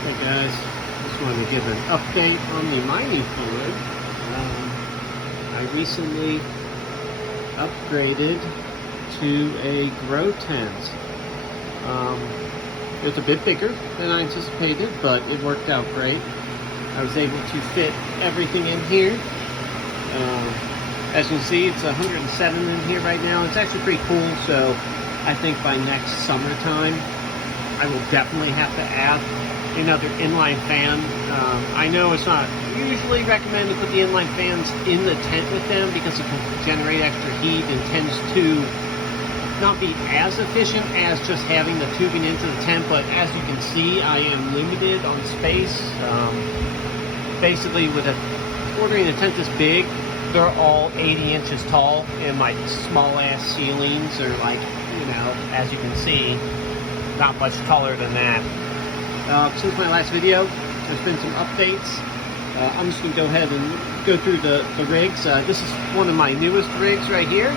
Hey guys, just wanted to give an update on the mining fluid. I recently upgraded to a grow tent. It's a bit bigger than I anticipated, but it worked out great. I was able to fit everything in here. As you can see, it's 107 in here right now. It's actually pretty cool, so I think by next summertime, I will definitely have to add another inline fan. I know it's not usually recommended to put the inline fans in the tent with them because it can generate extra heat and tends to not be as efficient as just having the tubing into the tent, but as you can see, I am limited on space. Basically, with ordering a tent this big, they're all 80 inches tall, and my small ass ceilings are like, you know, as you can see, not much taller than that. Since my last video, there's been some updates. I'm just going to go ahead and go through the rigs. This is one of my newest rigs right here.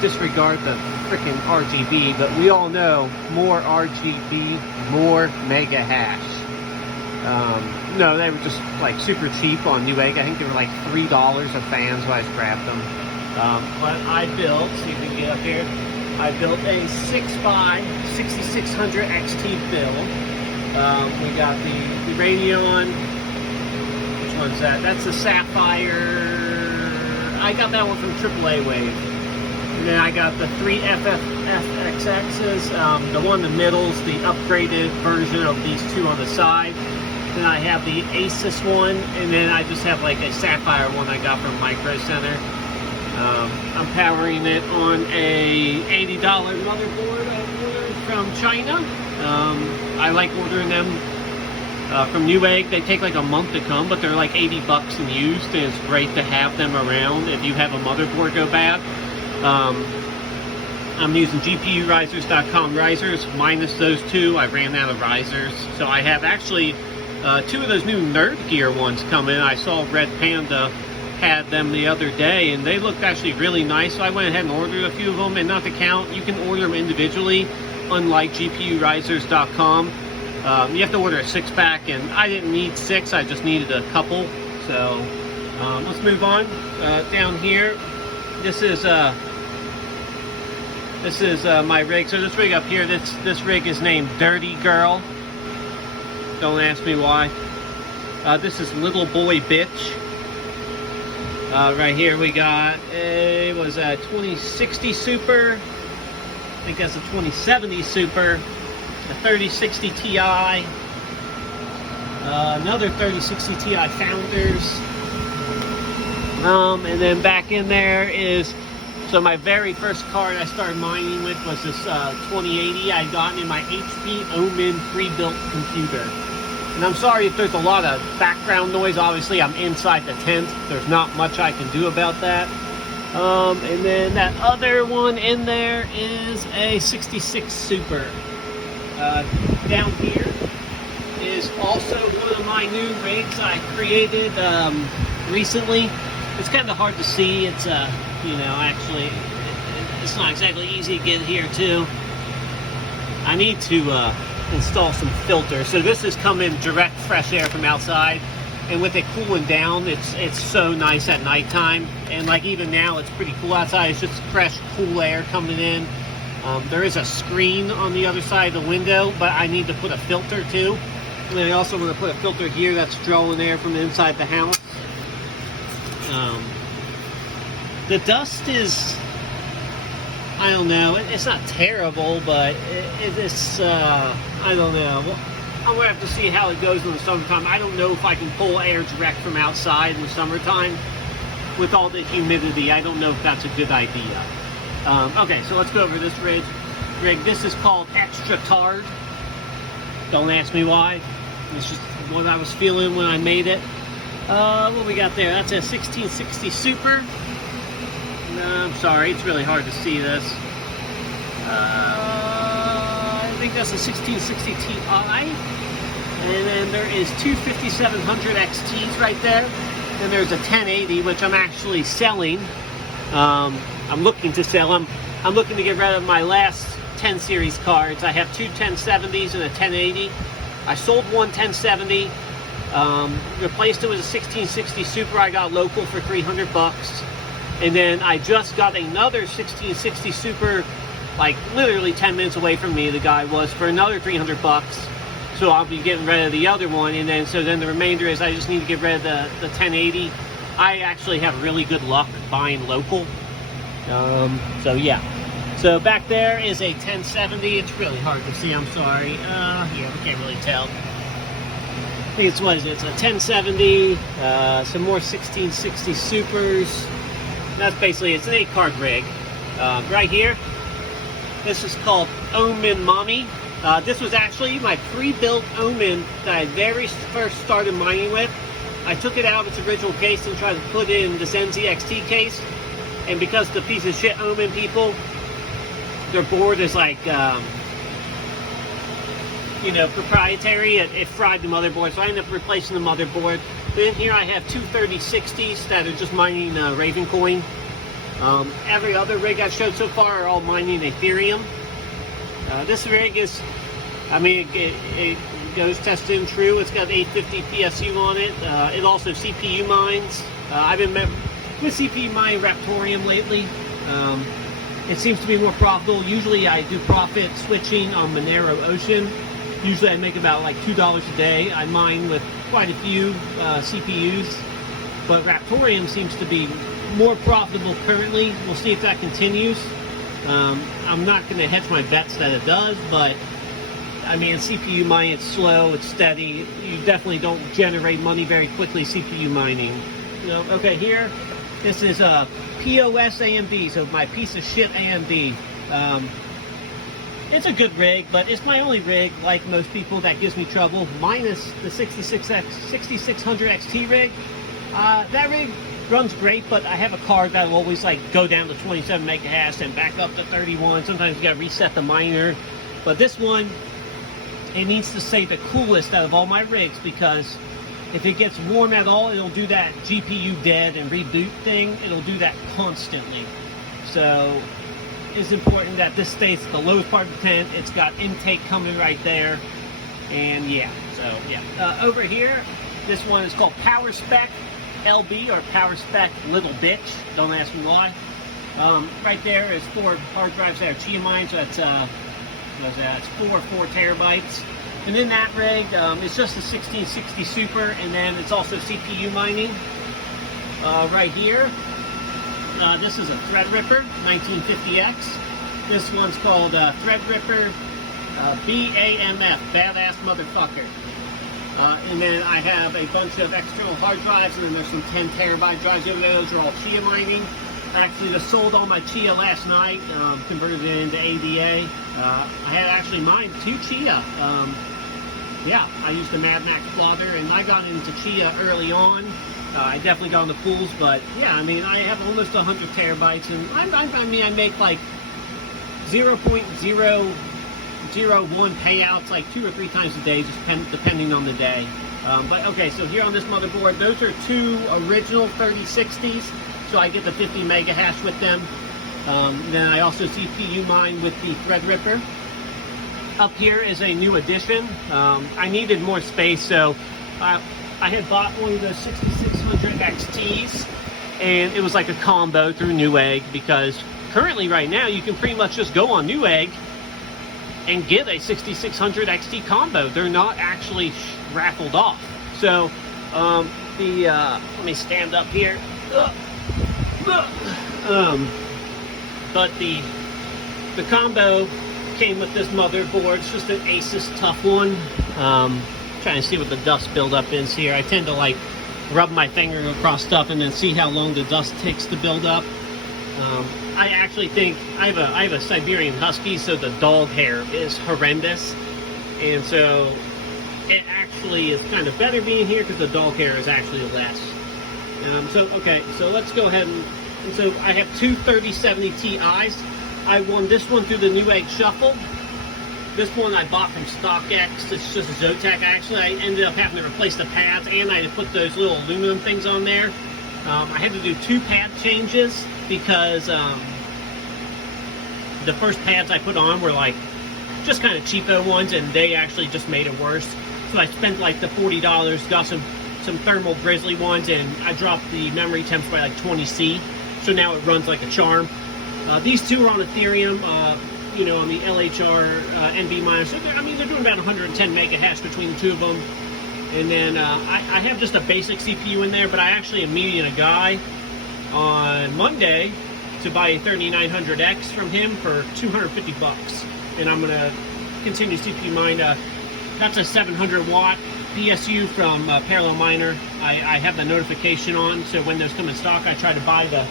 Disregard the freaking RGB, but we all know more RGB, more mega hash. No, they were just like super cheap on Newegg. I think they were like $3 a fan, so I just grabbed them. But I built, see if we can get up here, I built a 6x 6600 XT build. We got the Radeon, which one's that? That's the Sapphire. I got that one from AAA Wave. And then I got the 3 FFXXs. The one in the middle is the upgraded version of these two on the side. Then I have the Asus one, and then I just have like a Sapphire one I got from Micro Center. I'm powering it on a $80 motherboard I ordered from China. I like ordering them from Newegg. They take like a month to come, but they're like 80 bucks and used, and it's great to have them around if you have a motherboard go bad. I'm using GPUrisers.com risers, minus those two. I ran out of risers. So I have actually two of those new Nerd Gear ones coming. I saw Red Panda had them the other day, and they looked actually really nice, so I went ahead and ordered a few of them. And not to count, you can order them individually, unlike GPUrisers.com. You have to order a 6-pack, and I didn't need 6, I just needed a couple. So let's move on. Down here, this is my rig. So this rig up here, this rig is named Dirty Girl. Don't ask me why. This is Little Boy Bitch. Right here we got a 2060 Super. I think that's a 2070 Super. A 3060 Ti. Another 3060 Ti Founders. And then back in there is, so my very first card I started mining with was this 2080 I'd gotten in my HP Omen pre-built computer. And I'm sorry if there's a lot of background noise. Obviously, I'm inside the tent. There's not much I can do about that. And then that other one in there is a 66 Super. Down here is also one of my new rigs I created recently. It's kind of hard to see. It's you know, actually, it's not exactly easy to get here too. I need to install some filters. So this is coming direct fresh air from outside, and with it cooling down, it's so nice at nighttime. And like even now, it's pretty cool outside. It's just fresh, cool air coming in. There is a screen on the other side of the window, but I need to put a filter too. And then I also want to put a filter here that's drawing air from inside the house. The dust is, I don't know, it's not terrible, but it's, I don't know. I'm going to have to see how it goes in the summertime. I don't know if I can pull air direct from outside in the summertime with all the humidity. I don't know if that's a good idea. Okay, so let's go over this rig. This is called Extra Tard. Don't ask me why. It's just what I was feeling when I made it. What we got there? That's a 1660 Super. I'm sorry, it's really hard to see this. I think that's a 1660 Ti. And then there is two 5700 XTs right there. And there's a 1080, which I'm actually selling. I'm looking to sell them. I'm looking to get rid of my last 10 series cards. I have two 1070s and a 1080. I sold one 1070, replaced it with a 1660 Super I got local for 300 bucks. And then I just got another 1660 Super, like literally 10 minutes away from me, the guy was, for another 300 bucks. So I'll be getting rid of the other one, and then the remainder is I just need to get rid of the 1080. I actually have really good luck buying local. So yeah. So back there is a 1070. It's really hard to see, I'm sorry. Yeah, we can't really tell. I think it's, what is it? It's a 1070, some more 1660 Supers. That's basically, it's an 8-card rig. Right here, this is called Omen Mommy. This was actually my pre-built Omen that I very first started mining with. I took it out of its original case and tried to put it in the ZenZ-XT case. And because the piece of shit Omen people, their board is like, you know, proprietary, it fried the motherboard, so I ended up replacing the motherboard. Then here I have two 3060s that are just mining Ravencoin. Every other rig I've showed so far are all mining Ethereum. This rig is, I mean, it goes tested and true. It's got 850 PSU on it. It also CPU mines. I've been with CPU mining Raptorium lately. It seems to be more profitable. Usually I do profit switching on Monero Ocean. Usually I make about like $2 a day. I mine with quite a few CPUs, but Raptorium seems to be more profitable currently. We'll see if that continues. I'm not going to hedge my bets that it does, but I mean, CPU mining, it's slow, it's steady. You definitely don't generate money very quickly CPU mining. So, okay, here, this is a POS AMD, so my piece of shit AMD. It's a good rig, but it's my only rig, like most people, that gives me trouble, minus the 6600 XT rig. That rig runs great, but I have a card that will always like go down to 27 megahash and back up to 31. Sometimes you gotta reset the miner. But this one, it needs to stay the coolest out of all my rigs, because if it gets warm at all, it'll do that GPU dead and reboot thing. It'll do that constantly. So it's important that this stays at the lowest part of the tent. It's got intake coming right there. And yeah, so yeah. Over here, this one is called Power Spec LB, or Power Spec Little Bitch. Don't ask me why. Right there is 4 hard drives that are Chia mine, so that's what's that? It's 4 terabytes. And in that rig, it's just a 1660 Super, and then it's also CPU mining. Right here, this is a Threadripper 1950X. This one's called Threadripper BAMF, Badass Motherfucker. And then I have a bunch of external hard drives, and then there's some 10 terabyte drives over there. Those are all Chia mining. I actually just sold all my Chia last night, converted it into ADA. I had actually mined 2 Chia. Yeah, I used a Mad Max plotter, and I got into Chia early on. I definitely got on the pools, but yeah, I mean, I have almost 100 terabytes, and I mean, I make like 0.001 payouts like 2 or 3 times a day, just depending on the day. But okay, so here on this motherboard, those are 2 original 3060s, so I get the 50 mega hash with them. Then I also CPU mine with the Threadripper. Up here is a new addition. I needed more space, so I had bought one of those 6600 XTs, and it was like a combo through Newegg, because currently right now you can pretty much just go on Newegg and get a 6600 XT combo. They're not actually raffled off. So let me stand up here. But the combo came with this motherboard. It's just an Asus tough one. Trying to see what the dust buildup is here. I tend to like rub my finger across stuff and then see how long the dust takes to build up. I actually think I have a Siberian Husky, so the dog hair is horrendous, and so it actually is kind of better being here because the dog hair is actually less. Okay, so let's go ahead and so I have 2 3070 Ti's. I won this one through the Newegg Shuffle. This one I bought from StockX. It's just a Zotac. Actually, I ended up having to replace the pads, and I had to put those little aluminum things on there. I had to do 2 pad changes because the first pads I put on were like just kind of cheapo ones, and they actually just made it worse. So I spent like the $40, got some thermal Grizzly ones, and I dropped the memory temps by like 20C. So now it runs like a charm. These two are on Ethereum, you know, on the LHR NV minor. So I mean, they're doing about 110 mega hash between the two of them. And then I have just a basic CPU in there, but I actually am meeting a guy on Monday to buy a 3900X from him for 250 bucks. And I'm gonna continue CPU mine. That's a 700 watt PSU from Parallel Miner. I have the notification on, so when those come in stock, I try to buy the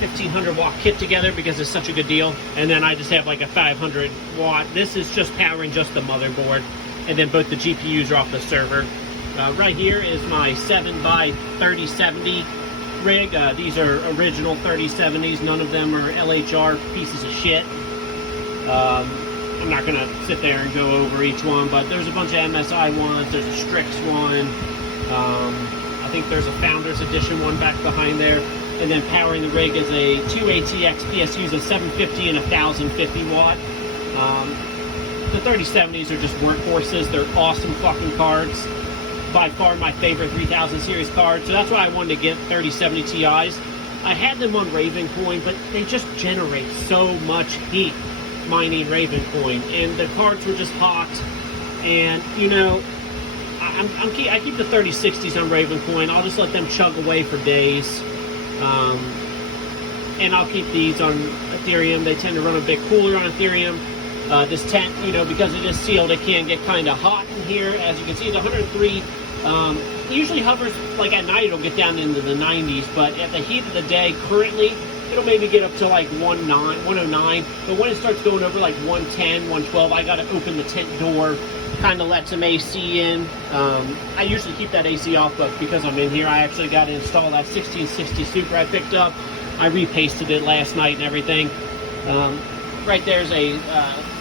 1500 watt kit together because it's such a good deal. And then I just have like a 500 watt. This is just powering just the motherboard, and then both the GPUs are off the server. Right here is my 7x3070 rig. These are original 3070s. None of them are LHR pieces of shit. I'm not gonna sit there and go over each one, but there's a bunch of MSI ones. There's a Strix one. I think there's a Founders Edition one back behind there. And then powering the rig is a 2 ATX PSUs, a 750 and a 1050 watt. The 3070s are just workhorses. They're awesome fucking cards. By far my favorite 3000 series card. So that's why I wanted to get 3070 Ti's. I had them on Ravencoin, but they just generate so much heat mining Ravencoin, and the cards were just hot. And you know, I keep the 3060s on Ravencoin. I'll just let them chug away for days. And I'll keep these on Ethereum. They tend to run a bit cooler on Ethereum. This tent, you know, because it is sealed, it can get kind of hot in here. As you can see, the 103 usually hovers, like at night, it'll get down into the 90s, but at the heat of the day, currently, it'll maybe get up to like 109. But when it starts going over like 110, 112, I got to open the tent door, kind of let some AC in. I usually keep that AC off, but because I'm in here, I actually got to install that 1660 Super I picked up. I repasted it last night and everything. Right there's a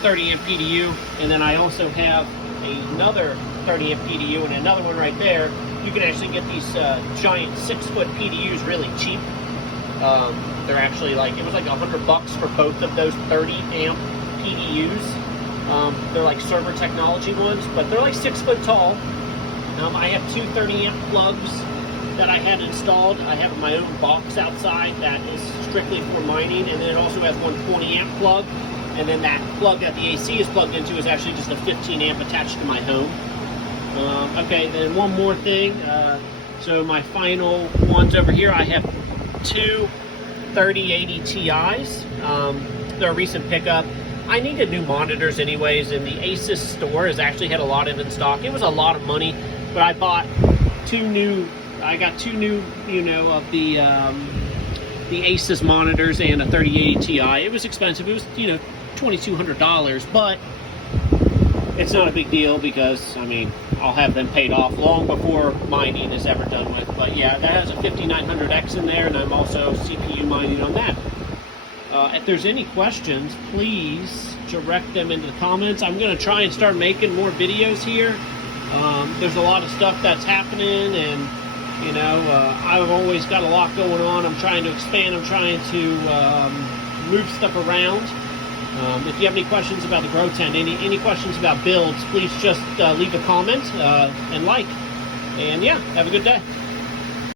30 amp PDU, and then I also have another 30 amp PDU and another one right there. You can actually get these giant 6-foot PDUs really cheap. They're actually like, it was like $100 for both of those 30 amp PDUs. They're like server technology ones, but they're like 6 foot tall. I have two 30 amp plugs that I had installed. I have my own box outside that is strictly for mining, and then it also has one 20 amp plug, and then that plug that the AC is plugged into is actually just a 15 amp attached to my home. Okay, then one more thing. So my final ones over here, I have two 3080 Ti's. They're a recent pickup. I needed new monitors anyways, and the Asus store has actually had a lot of in stock. It was a lot of money, but I bought I got two new, you know, of the Asus monitors and a 3080 Ti. It was expensive. It was, you know, $2,200, but it's not a big deal because, I mean, I'll have them paid off long before mining is ever done with. But yeah, that has a 5900X in there, and I'm also CPU mining on that. If there's any questions, please direct them into the comments. I'm going to try and start making more videos here. There's a lot of stuff that's happening, and you know, I've always got a lot going on. I'm trying to expand. I'm trying to move stuff around. If you have any questions about the Grow Tent, any questions about builds, please just leave a comment and like. And yeah, have a good day.